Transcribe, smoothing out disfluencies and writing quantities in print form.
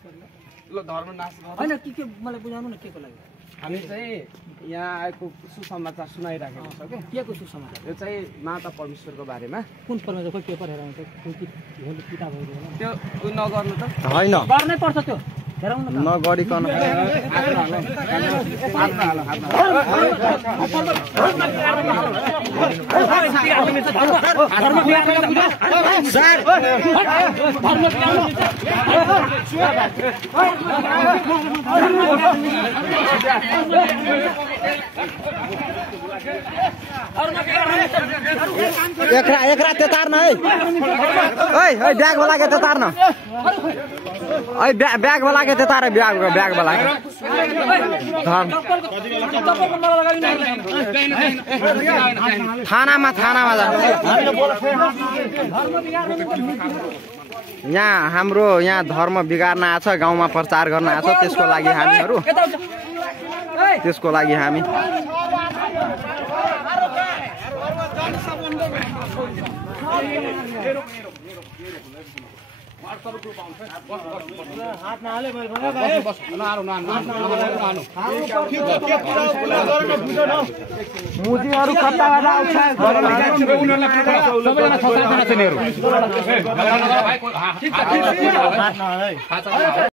ल धर्म नाश हैन के मलाई बुझाउनु न केको लागि हामी चाहिँ यहाँ आएको सुसमाचार सुनाइराखेको छ के को सुसमाचार यो चाहिँ माता परमेश्वरको बारेमा कुन परमेश्वरको पेपर हेराउनु त कुन किताबहरु त्यो उयो नगर्नु त हैन गर्नै पर्छ त्यो हेराउनु न नगरिकन एकरा त्यो तार्न है ओइ ब्याग वाला के त्यो तार्न ओइ ब्याग वाला के त्यो तार ब्याग वाला थानामा यहाँ हाम्रो यहाँ धर्म बिगार्न आछ गाउँमा प्रचार गर्न आछ त्यसको लागि हामी मुजीहरु कताबाट आउँछ